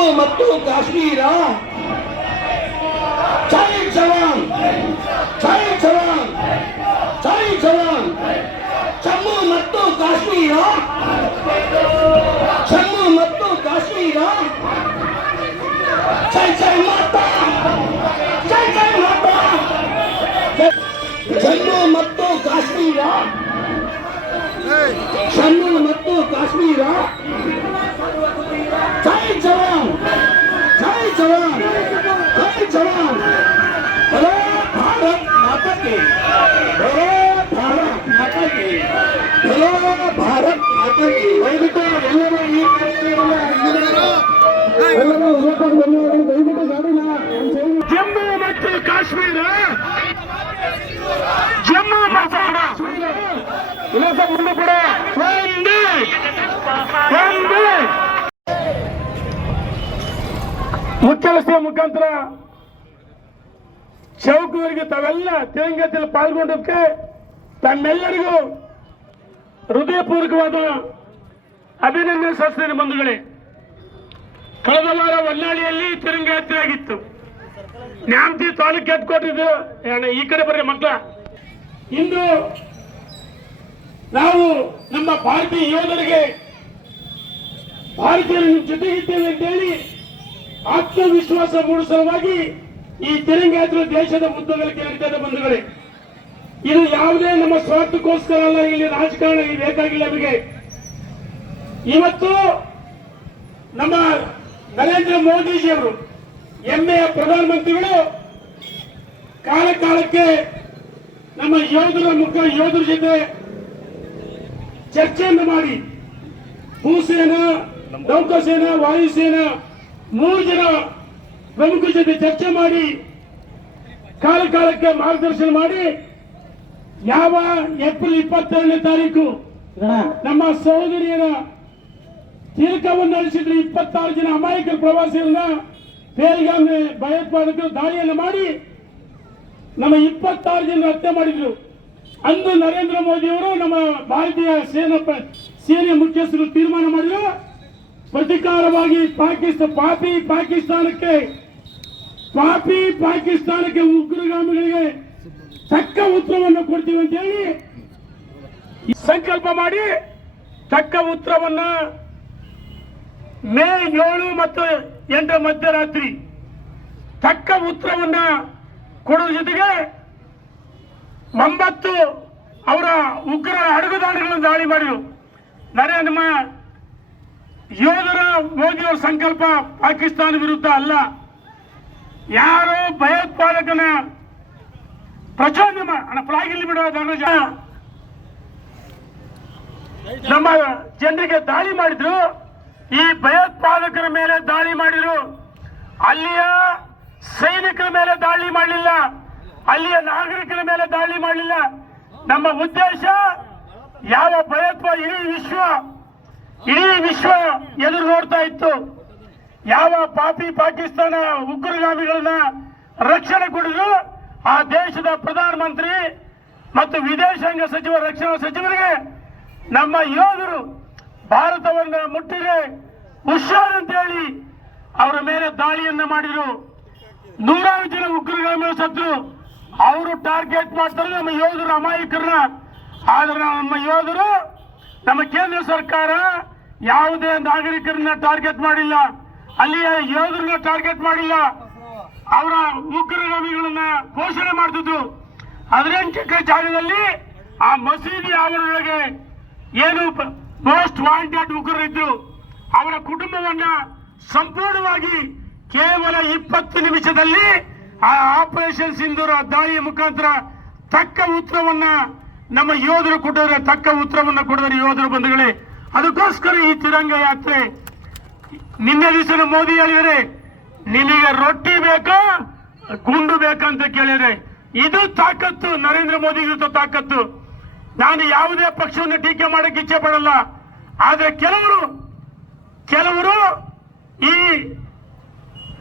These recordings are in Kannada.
ಜಮ್ಮು ಮತ್ತು ಕಾಶ್ಮೀರ ಜೈ ಜವಾನ್ ಜೈ ಜವಾನ್ ಜೈ ಜವಾನ್ ಜಮ್ಮು ಮತ್ತು ಕಾಶ್ಮೀರ ಜಮ್ಮು ಮತ್ತು ಕಾಶ್ಮೀರ ಜೈ ಜೈ ಮಾತಾ ಜೈ ಜೈ ಮಾತಾ ಜಮ್ಮು ಮತ್ತು ಕಾಶ್ಮೀರ ಜಮ್ಮು ಮತ್ತು ಕಾಶ್ಮೀರ ಜೈ ಜವಾನ್ ಜೈ ಜವಾನ್ ಜೈ ಜವಾನ್ ಬರೋ ಭಾರತ್ ಮಾತಾ ಕಿ ಬರೋ ಭಾರತ್ ಮಾತಾ ಕಿ ಬರೋ ಭಾರತ್ ಮಾತಾ ಕಿ ದಯವಿಟ್ಟು ಎಲ್ಲರೂ ಈ ಕಾರ್ಯಕ್ರಮವನ್ನು ಎಲ್ಲರೂ ಯುವಕರು ಬಂದವರು ದಯವಿಟ್ಟು ಗಾಡಿನ ಜಮ್ಮು ಮತ್ತು ಕಾಶ್ಮೀರ ಜಮ್ಮು ಮತ್ತು ಕಾಶ್ಮೀರ ಇಲ್ಲಸ ಮುಂದೆ ಕೂಡ ಮುಖ್ಯಮಂತ್ರಿಯ ಮುಖಾಂತರ ಚೌಕೂರಿಗೆ ತಾವೆಲ್ಲ ತಿರಂಗದಲ್ಲಿ ಪಾಲ್ಗೊಂಡಕ್ಕೆ ತಮ್ಮೆಲ್ಲರಿಗೂ ಹೃದಯಪೂರ್ವಕವಾದ ಅಭಿನಂದನೆ ಸಲ್ಲಿಸಿದ ಬಂಧುಗಳೇ. ಕಳೆದ ವಾರ ಹೊನ್ನಾಳಿಯಲ್ಲಿ ತಿರಂಗಯಾತ್ರೆ ಆಗಿತ್ತು. ನ್ಯಾಮತಿ ತಾಲೂಕು ಹೆಡ್ಕೋಟಿದ್ದು ಈ ಕಡೆ ಬರ್ರಿ ಮಕ್ಕಳ. ಇಂದು ನಾವು ನಮ್ಮ ಭಾರತೀಯ ಯೋಧರಿಗೆ ಭಾರತೀಯರ ಜೊತೆಗಿದ್ದೇವೆ ಅಂತೇಳಿ ಆತ್ಮವಿಶ್ವಾಸ ಮೂಡಿಸಲುವಾಗಿ ಈ ತಿರಂಗಾತ್ರ ದೇಶದ ಮುದ್ದಗಳಿಗೆ ನಡೀತದೆ ಬಂಧುಗಳೇ. ಇದು ಯಾವುದೇ ನಮ್ಮ ಸ್ವಾರ್ಥಕ್ಕೋಸ್ಕರ ಅಲ್ಲ, ಇಲ್ಲಿ ರಾಜಕಾರಣ ಬೇಕಾಗಿಲ್ಲ ನಮಗೆ. ಇವತ್ತು ನಮ್ಮ ನರೇಂದ್ರ ಮೋದಿಜಿಯವರು ಹೆಮ್ಮೆಯ ಪ್ರಧಾನಮಂತ್ರಿಗಳು ಕಾಲ ಕಾಲಕ್ಕೆ ನಮ್ಮ ಯೋಧರ ಮುಖ, ಯೋಧರ ಜೊತೆ ಚರ್ಚೆಯನ್ನು ಮಾಡಿ, ಭೂಸೇನಾ, ನೌಕಾಸೇನಾ, ವಾಯುಸೇನಾ ಮೂರು ಜನ ಪ್ರಮುಖ ಜೊತೆ ಚರ್ಚೆ ಮಾಡಿ ಕಾಲ ಕಾಲಕ್ಕೆ ಮಾರ್ಗದರ್ಶನ ಮಾಡಿ ಯಾವ ಏಪ್ರಿಲ್ ಇಪ್ಪತ್ತೆರಡನೇ ತಾರೀಕು ನಮ್ಮ ಸಹೋದರಿಯರ ತೀರ್ಕವನ್ನು ನಡೆಸಿದ್ರು ಇಪ್ಪತ್ತಾರು ಜನ ಅಮಾಯಕರ ಪ್ರವಾಸಿಗಳನ್ನ ಬೇರೆಗಾಮೆ ಭಯೋತ್ಪಾದಕರು ದಾಳಿಯನ್ನು ಮಾಡಿ ನಮ್ಮ ಇಪ್ಪತ್ತಾರು ಜನ ಹತ್ಯೆ ಮಾಡಿದ್ರು. ಅಂದು ನರೇಂದ್ರ ಮೋದಿ ಅವರು ನಮ್ಮ ಭಾರತೀಯ ಸೇನಾ ಸೇನೆ ಮುಖ್ಯಸ್ಥರು ತೀರ್ಮಾನ ಮಾಡಿದ್ರು. ಪ್ರತಿಕಾರವಾಗಿ ಪಾಕಿಸ್ತಾನ ಪಾಪಿ ಪಾಕಿಸ್ತಾನಕ್ಕೆ ಪಾಪಿ ಪಾಕಿಸ್ತಾನಕ್ಕೆ ಉಗ್ರಗಾಮಿಗಳಿಗೆ ತಕ್ಕ ಉತ್ತರವನ್ನು ಕೊಡ್ತೀವಿ ಅಂತ ಹೇಳಿ ಸಂಕಲ್ಪ ಮಾಡಿ ತಕ್ಕ ಉತ್ತರವನ್ನ ಮೇ ಏಳು ಮತ್ತು ಎಂಟು ಮಧ್ಯರಾತ್ರಿ ತಕ್ಕ ಉತ್ತರವನ್ನ ಕೊಡುವ ಜೊತೆಗೆ ಒಂಬತ್ತು ಅವರ ಉಗ್ರರ ಅಡುಗುದಾಣಿಗಳನ್ನು ದಾಳಿ ಮಾಡಿದ್ರು. ನರೇಂದ್ರ ಯೋಧರ ಮೋದಿಯವರ ಸಂಕಲ್ಪ ಪಾಕಿಸ್ತಾನ ವಿರುದ್ಧ ಅಲ್ಲ. ಯಾರು ಭಯೋತ್ಪಾದಕನ ಪ್ರಚೋದನೆ ಮಾ- ಅಣ್ಣ, ಪ್ಲಾಗಿಲ್ಲಿ ಬಿಡುವ ಧನರಾಜ. ನಮ್ಮ ಜನರಿಗೆ ದಾಳಿ ಮಾಡಿದ್ರು. ಈ ಭಯೋತ್ಪಾದಕರ ಮೇಲೆ ದಾಳಿ ಮಾಡಿದ್ರು. ಅಲ್ಲಿಯ ಸೈನಿಕರ ಮೇಲೆ ದಾಳಿ ಮಾಡಲಿಲ್ಲ. ಅಲ್ಲಿಯ ನಾಗರಿಕರ ಮೇಲೆ ದಾಳಿ ಮಾಡಲಿಲ್ಲ. ನಮ್ಮ ಉದ್ದೇಶ ಯಾವ ಭಯೋತ್ಪಾದ ಇಡೀ ವಿಶ್ವ ಇಡೀ ವಿಶ್ವ ಎದುರು ನೋಡ್ತಾ ಇತ್ತು. ಯಾವ ಪಾಪಿ ಪಾಕಿಸ್ತಾನ ಉಗ್ರಗಾಮಿಗಳನ್ನ ರಕ್ಷಣೆ ಕೊಡಿದ್ರು, ಆ ದೇಶದ ಪ್ರಧಾನಮಂತ್ರಿ ಮತ್ತು ವಿದೇಶಾಂಗ ಸಚಿವ, ರಕ್ಷಣಾ ಸಚಿವರಿಗೆ ನಮ್ಮ ಯೋಧರು ಭಾರತವನ್ನ ಮುಟ್ಟಿದೆ, ಹುಷಾರ್ ಅಂತ ಹೇಳಿ ಅವರ ಮೇಲೆ ದಾಳಿಯನ್ನ ಮಾಡಿದ್ರು. ನೂರಾರು ಜನ ಉಗ್ರಗಾಮಿಗಳು ಸತ್ರು ಅವರು ಟಾರ್ಗೆಟ್ ಮಾಡ್ತಾರೆ ನಮ್ಮ ಯೋಧರು ಅಮಾಯಕರನ್ನ. ಆದ್ರೆ ನಮ್ಮ ಯೋಧರು ನಮ್ಮ ಕೇಂದ್ರ ಸರ್ಕಾರ ಯಾವುದೇ ನಾಗರಿಕರನ್ನ ಟಾರ್ಗೆಟ್ ಮಾಡಿಲ್ಲ. ಅಲ್ಲಿಯ ಯೋಧರನ್ನ ಟಾರ್ಗೆಟ್ ಮಾಡಿಲ್ಲ. ಅವರ ಉಗ್ರಗಾಮಿಗಳನ್ನ ಘೋಷಣೆ ಮಾಡ್ತಿದ್ರು. ಹದಿನೆಂಟು ಜಾಗದಲ್ಲಿ ಆ ಮಸೀದಿ ಅವರೊಳಗೆ ಏನು ಮೋಸ್ಟ್ ವಾಂಟೆಡ್ ಉಗ್ರರಿದ್ರು. ಅವರ ಕುಟುಂಬವನ್ನ ಸಂಪೂರ್ಣವಾಗಿ ಕೇವಲ ಇಪ್ಪತ್ತು ನಿಮಿಷದಲ್ಲಿ ಆ ಆಪರೇಷನ್ ಸಿಂಧೂರ ದಾಳಿಯ ಮುಖಾಂತರ ತಕ್ಕ ಉತ್ತರವನ್ನ ನಮ್ಮ ಯೋಧರು ಕೊಟ್ಟಿದ್ರೆ ತಕ್ಕ ಉತ್ತರವನ್ನು ಕೊಡಿದರೆ ಯೋಧರ ಬಂಧುಗಳೇ, ಅದಕ್ಕೋಸ್ಕರ ಈ ತಿರಂಗ ಯಾತ್ರೆ. ನಿನ್ನೆ ದಿವಸ ಮೋದಿ ಹೇಳಿದರೆ ನಿನಗೆ ರೊಟ್ಟಿ ಬೇಕಾ, ಗುಂಡು ಬೇಕಂತ ಕೇಳಿದ್ರೆ ಇದು ತಾಕತ್ತು, ನರೇಂದ್ರ ಮೋದಿ ಇರುತ್ತ ತಾಕತ್ತು. ನಾನು ಯಾವುದೇ ಪಕ್ಷವನ್ನು ಟೀಕೆ ಮಾಡಕ್ಕೆ ಇಚ್ಛೆ ಪಡಲ್ಲ. ಆದರೆ ಕೆಲವರು ಕೆಲವರು ಈ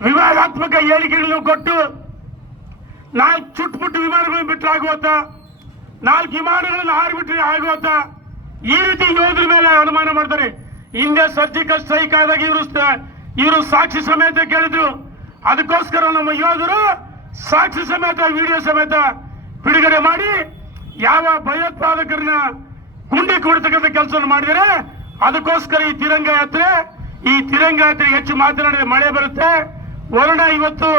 ವಿವಾದಾತ್ಮಕ ಹೇಳಿಕೆಗಳನ್ನು ಕೊಟ್ಟು ನಾಲ್ಕು ಚುಟ್ಪುಟ್ಟು ವಿಮಾನಗಳನ್ನು ಬಿಟ್ಟರೆ ಆಗುವತ್ತ ನಾಲ್ಕು ವಿಮಾನಗಳನ್ನು ಹಾರಿಬಿಟ್ರೆ ಆಗುವತ್ತ ಈ ರೀತಿ ಯೋಧರ ಮೇಲೆ ಅನುಮಾನ ಮಾಡ್ತಾರೆ. ಹಿಂದೆ ಸರ್ಜಿಕಲ್ ಸ್ಟ್ರೈಕ್ ಆದಾಗ ಇವರು ಇವರು ಸಾಕ್ಷಿ ಸಮೇತ ಕೇಳಿದ್ರು. ಅದಕ್ಕೋಸ್ಕರ ನಮ್ಮ ಯೋಧರು ಸಾಕ್ಷಿ ಸಮೇತ, ವಿಡಿಯೋ ಸಮೇತ ಬಿಡುಗಡೆ ಮಾಡಿ ಯಾವ ಭಯೋತ್ಪಾದಕರನ್ನ ಗುಂಡಿ ಕೊಡ್ತಕ್ಕಂಥ ಕೆಲಸವನ್ನು ಮಾಡಿದರೆ ಅದಕ್ಕೋಸ್ಕರ ಈ ತಿರಂಗ ಯಾತ್ರೆ, ಈ ತಿರಂಗ ಯಾತ್ರೆ ಹೆಚ್ಚು ಮಾತನಾಡಿದ್ರೆ ಮಳೆ ಬರುತ್ತೆ. ವರುಣ ಇವತ್ತು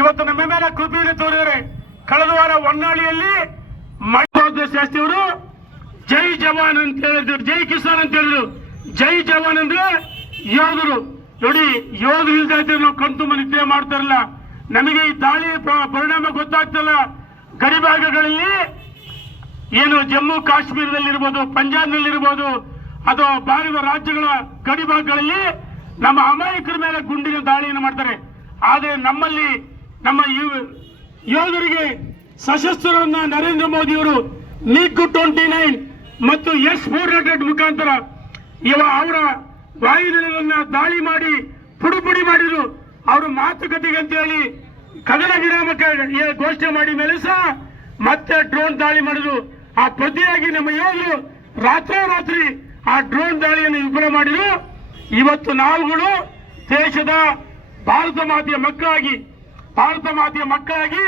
ಇವತ್ತು ನಮ್ಮ ಮೇಲೆ ಕೃಪೆಯನ್ನು ತೋರಿದರೆ, ಕಳೆದ ವಾರ ಹೊನ್ನಾಳಿಯಲ್ಲಿ ಮಣಿಪಾದ ಶಾಸ್ತ್ರಿ ಜೈ ಜವಾನ್ ಅಂತ ಹೇಳಿದ್ರು, ಜೈ ಕಿಸಾನ್ ಅಂತ ಹೇಳಿದ್ರು. ಜೈ ಜವಾನ್ ಅಂದ್ರೆ ಯೋಧರು. ನೋಡಿ, ಯೋಧರು ಇಲ್ದ ಇದ್ರೆ ನಾವು ಕಣ್ತುಂಬ ಮಾಡ್ತಾರಲ್ಲ ನಮಗೆ ಈ ದಾಳಿ ಪರಿಣಾಮ ಗೊತ್ತಾಗ್ತಲ್ಲ. ಗಡಿ ಭಾಗಗಳಲ್ಲಿ ಏನು ಜಮ್ಮು ಕಾಶ್ಮೀರದಲ್ಲಿರ್ಬೋದು ಪಂಜಾಬ್ನಲ್ಲಿರ್ಬೋದು ಅಥವಾ ಭಾರತ ರಾಜ್ಯಗಳ ಗಡಿ ಭಾಗಗಳಲ್ಲಿ ನಮ್ಮ ಅಮಾಯಕರ ಮೇಲೆ ಗುಂಡಿನ ದಾಳಿಯನ್ನು ಮಾಡ್ತಾರೆ. ಆದರೆ ನಮ್ಮಲ್ಲಿ ನಮ್ಮ ಯೋಧರಿಗೆ ಸಶಸ್ತ್ರರನ್ನ ನರೇಂದ್ರ ಮೋದಿಯವರು ಮಿಗ್ ಟ್ವೆಂಟಿ ನೈನ್ ಮತ್ತು ಎಸ್ ಫೋರ್ ಹಂಡ್ರೆಡ್ ಮುಖಾಂತರ ಇವ ಅವರ ವಾಯುನೆಲೆಗಳನ್ನ ದಾಳಿ ಮಾಡಿ ಪುಡಿ ಪುಡಿ ಮಾಡಿದ್ರು. ಅವರು ಮಾತುಕತೆಗೆ ಅಂತ ಹೇಳಿ ಕದನ ವಿರಾಮಕ ಏ- ಘೋಷಣೆ ಮಾಡಿ ಮೇಲೆ ಸಹ ಮತ್ತೆ ಡ್ರೋನ್ ದಾಳಿ ಮಾಡಿದ್ರು. ಆ ಪ್ರತಿಯಾಗಿ ನಮ್ಮ ಯೋಧರು ರಾತ್ರೋರಾತ್ರಿ ಆ ಡ್ರೋನ್ ದಾಳಿಯನ್ನು ವಿಫಲ ಮಾಡಿದ್ರು. ಇವತ್ತು ನಾವುಗಳು ದೇಶದ ಭಾರತ ಮಾತೆಯ ಮಕ್ಕಳಾಗಿ, ಭಾರತ ಮಾತೆಯ ಮಕ್ಕಳಾಗಿ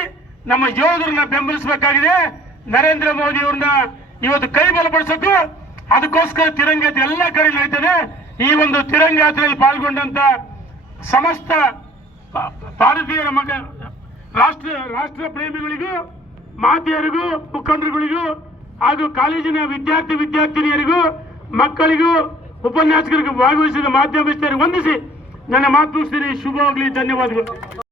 ನಮ್ಮ ಯೋಧರನ್ನ ಬೆಂಬಲಿಸಬೇಕಾಗಿದೆ. ನರೇಂದ್ರ ಮೋದಿ ಅವ್ರನ್ನ ಇವತ್ತು ಕೈ ಬಲಪಡಿಸಬೇಕು ಅದಕ್ಕೋಸ್ಕರ ತಿರಂಗ ಯಾತ್ರೆ ಎಲ್ಲ ಕಡೆ ನಡೀತದೆ. ಈ ಒಂದು ತಿರಂಗ ಯಾತ್ರೆಯಲ್ಲಿ ಪಾಲ್ಗೊಂಡಂತ ಸಮಸ್ತ ಭಾರತೀಯ ಮಗ ರಾಷ್ಟ್ರ ರಾಷ್ಟ್ರ ಪ್ರೇಮಿಗಳಿಗೂ, ಮಾತೆಯರಿಗೂ, ಮುಖಂಡರುಗಳಿಗೂ, ಹಾಗೂ ಕಾಲೇಜಿನ ವಿದ್ಯಾರ್ಥಿ, ವಿದ್ಯಾರ್ಥಿನಿಯರಿಗೂ, ಮಕ್ಕಳಿಗೂ, ಉಪನ್ಯಾಸಕರಿಗೂ ಭಾಗವಹಿಸಿದ ಮಾಧ್ಯಮ ವಂದಿಸಿ ನನ್ನ ಮಾತು ಶುಭವಾಗಲಿ, ಧನ್ಯವಾದಗಳು.